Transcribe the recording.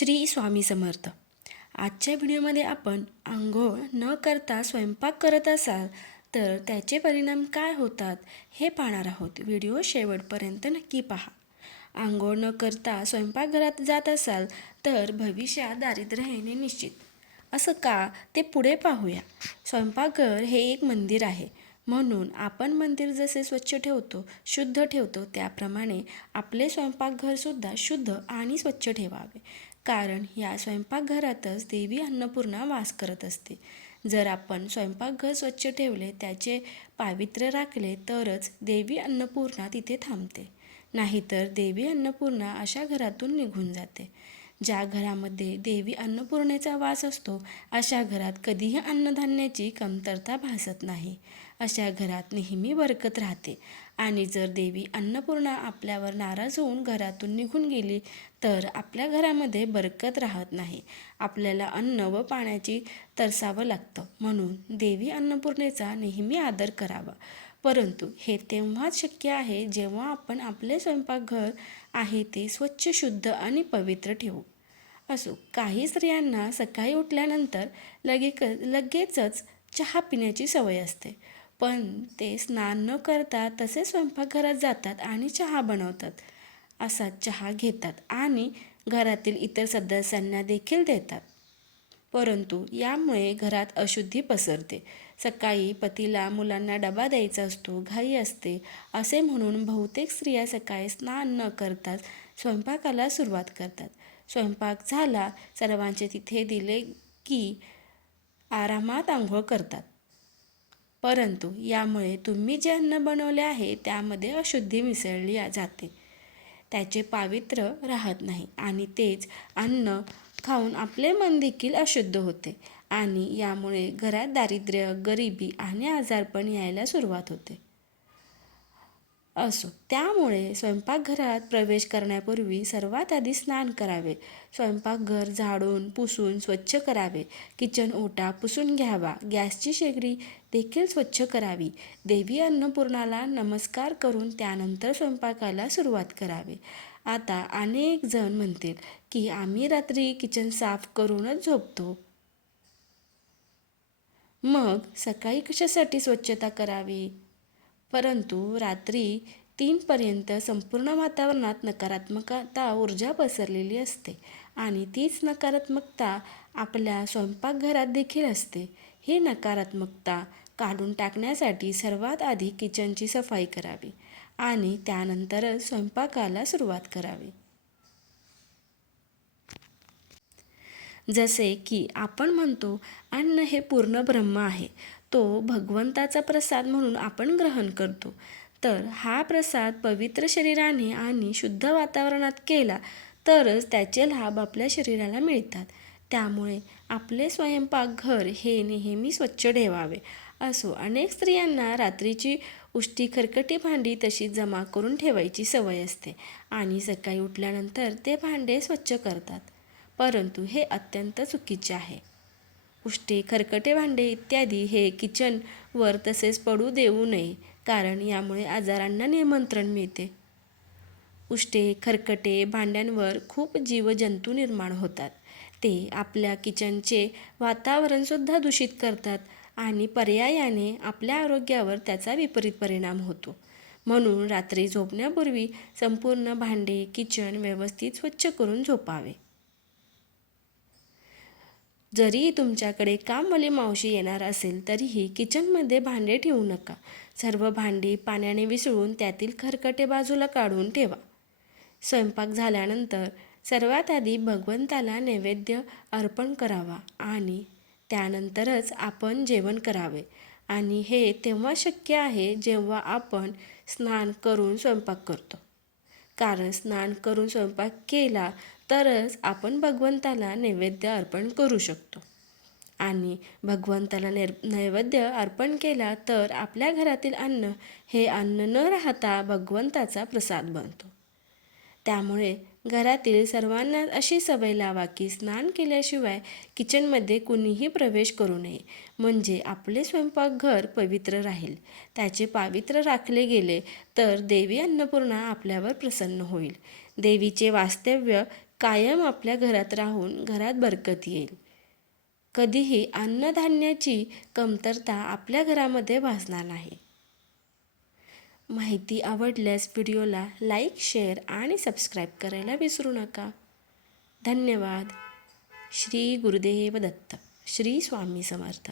श्री स्वामी समर्थ. आजच्या व्हिडिओमध्ये आपण आंघोळ न करता स्वयंपाक करत असाल तर त्याचे परिणाम काय होतात हे पाहणार आहोत. व्हिडिओ शेवटपर्यंत नक्की पहा. आंघोळ न करता स्वयंपाकघरात जात असाल तर भविष्यात दारिद्र्य येणे निश्चित. असं का ते पुढे पाहूया. स्वयंपाकघर हे एक मंदिर आहे, म्हणून आपण मंदिर जसे स्वच्छ ठेवतो, शुद्ध ठेवतो, त्याप्रमाणे आपले स्वयंपाकघरसुद्धा शुद्ध आणि स्वच्छ ठेवावे. कारण या स्वयंपाकघरातच देवी अन्नपूर्णा वास करत असते. जर आपण स्वयंपाकघर स्वच्छ ठेवले, त्याचे पावित्र्य राखले तरच देवी अन्नपूर्णा तिथे थांबते. नाहीतर देवी अन्नपूर्णा अशा घरातून निघून जाते. ज्या घरामध्ये देवी अन्नपूर्णेचा वास असतो अशा घरात कधीही अन्नधान्याची कमतरता भासत नाही. अशा घरात नेहमी बरकत राहते. आणि जर देवी अन्नपूर्णा आपल्यावर नाराज होऊन घरातून निघून गेली तर आपल्या घरामध्ये बरकत राहत नाही. आपल्याला अन्न व पाण्याची तरसावं लागतं. म्हणून देवी अन्नपूर्णेचा नेहमी आदर करावा. परंतु हे तेव्हाच शक्य आहे जेव्हा आपण आपले स्वयंपाकघर आहे ते स्वच्छ, शुद्ध आणि पवित्र ठेवू. असो, काही स्त्रियांना सकाळी उठल्यानंतर लगेचच चहा पिण्याची सवय असते, पण ते स्नान न करता तसे स्वयंपाकघरात जातात आणि चहा बनवतात. असा चहा घेतात आणि घरातील इतर सदस्यांना देखील देतात. परंतु यामुळे घरात अशुद्धी पसरते. सकाळी पतीला मुलांना डबा द्यायचा असतो, घाई असते, असे म्हणून बहुतेक स्त्रिया सकाळी स्नान न करताच स्वयंपाकाला सुरुवात करतात. स्वयंपाक झाला, सर्वांचे तिथे दिले की आरामात आंघोळ करतात. परंतु यामुळे तुम्ही जे अन्न बनवले आहे त्यामध्ये अशुद्धी मिसळली जाते. त्याचे पावित्र्य राहत नाही आणि तेच अन्न खाऊन आपले मन देखील अशुद्ध होते आणि यामुळे घरात दारिद्र्य, गरिबी आणि आजारपण यायला सुरुवात होते. असो, त्यामुळे स्वयंपाकघरात प्रवेश करण्यापूर्वी सर्वात आधी स्नान करावे. स्वयंपाकघर झाडून पुसून स्वच्छ करावे. किचन ओटा पुसून घ्यावा. गॅसची शेगडी देखील स्वच्छ करावी. देवी अन्नपूर्णाला नमस्कार करून त्यानंतर स्वयंपाकाला सुरुवात करावी. आता अनेक जण म्हणतील की आम्ही रात्री किचन साफ करूनच झोपतो, मग सकाळी कशासाठी स्वच्छता करावी. परंतु रात्री 3 पर्यंत संपूर्ण वातावरणात नकारात्मकता ऊर्जा पसरलेली असते आणि तीच नकारात्मकता आपल्या स्वयंपाकघरात देखील असते. ही नकारात्मकता काढून टाकण्यासाठी सर्वात आधी किचनची सफाई करावी आणि त्यानंतरच स्वयंपाकाला सुरुवात करावी. जसे की आपण म्हणतो, अन्न हे पूर्ण ब्रह्म आहे, तो भगवंताचा प्रसाद म्हणून आपण ग्रहण करतो. तर हा प्रसाद पवित्र शरीराने आणि शुद्ध वातावरणात केला तरच त्याचे लाभ आपल्या शरीराला मिळतात. त्यामुळे आपले स्वयंपाकघर हे नेहमी स्वच्छ ठेवावे. असो, अनेक स्त्रियांना रात्रीची उष्टी खरकटी भांडी तशीच जमा करून ठेवायची सवय असते आणि सकाळी उठल्यानंतर ते भांडे स्वच्छ करतात. परंतु हे अत्यंत चुकीचे आहे. उष्टे, खरकटे भांडे इत्यादी हे किचनवर तसेच पडू देऊ नये, कारण यामुळे आजारांना निमंत्रण मिळते. उष्टे, खरकटे भांड्यांवर खूप जीवजंतू निर्माण होतात. ते आपल्या किचनचे वातावरणसुद्धा दूषित करतात आणि पर्यायाने आपल्या आरोग्यावर त्याचा विपरीत परिणाम होतो. म्हणून रात्री झोपण्यापूर्वी संपूर्ण भांडे, किचन व्यवस्थित स्वच्छ करून झोपावे. जरी तुमच्याकडे कामवाली मावशी येणार असेल तरीही किचनमध्ये भांडे ठेवू नका. सर्व भांडी पाण्याने विसळून त्यातील खरकटे बाजूला काढून ठेवा. स्वयंपाक झाल्यानंतर सर्वात आधी भगवंताला नैवेद्य अर्पण करावा आणि त्यानंतरच आपण जेवण करावे. आणि हे तेव्हा शक्य आहे जेव्हा आपण स्नान करून स्वयंपाक करतो. कारण स्नान करून स्वयंपाक केला तरच आपण भगवंताला नैवेद्य अर्पण करू शकतो आणि भगवंताला नैवेद्य अर्पण केला तर आपल्या घरातील अन्न हे अन्न न राहता भगवंताचा प्रसाद बनतो. त्यामुळे घरातील सर्वांना अशी सवय लावा की स्नान केल्याशिवाय किचनमध्ये कुणीही प्रवेश करू नये, म्हणजे आपले स्वयंपाकघर पवित्र राहील. त्याचे पावित्र्य राखले गेले तर देवी अन्नपूर्णा आपल्यावर प्रसन्न होईल. देवीचे वास्तव्य कायम आपल्या घरात राहून घरात बरकत येईल. कधीही अन्नधान्याची कमतरता आपल्या घरामध्ये भासणार नाही. माहिती आवडल्यास व्हिडिओला लाईक, शेअर आणि सबस्क्राईब करायला विसरू नका. धन्यवाद. श्री गुरुदेव दत्त. श्री स्वामी समर्थ.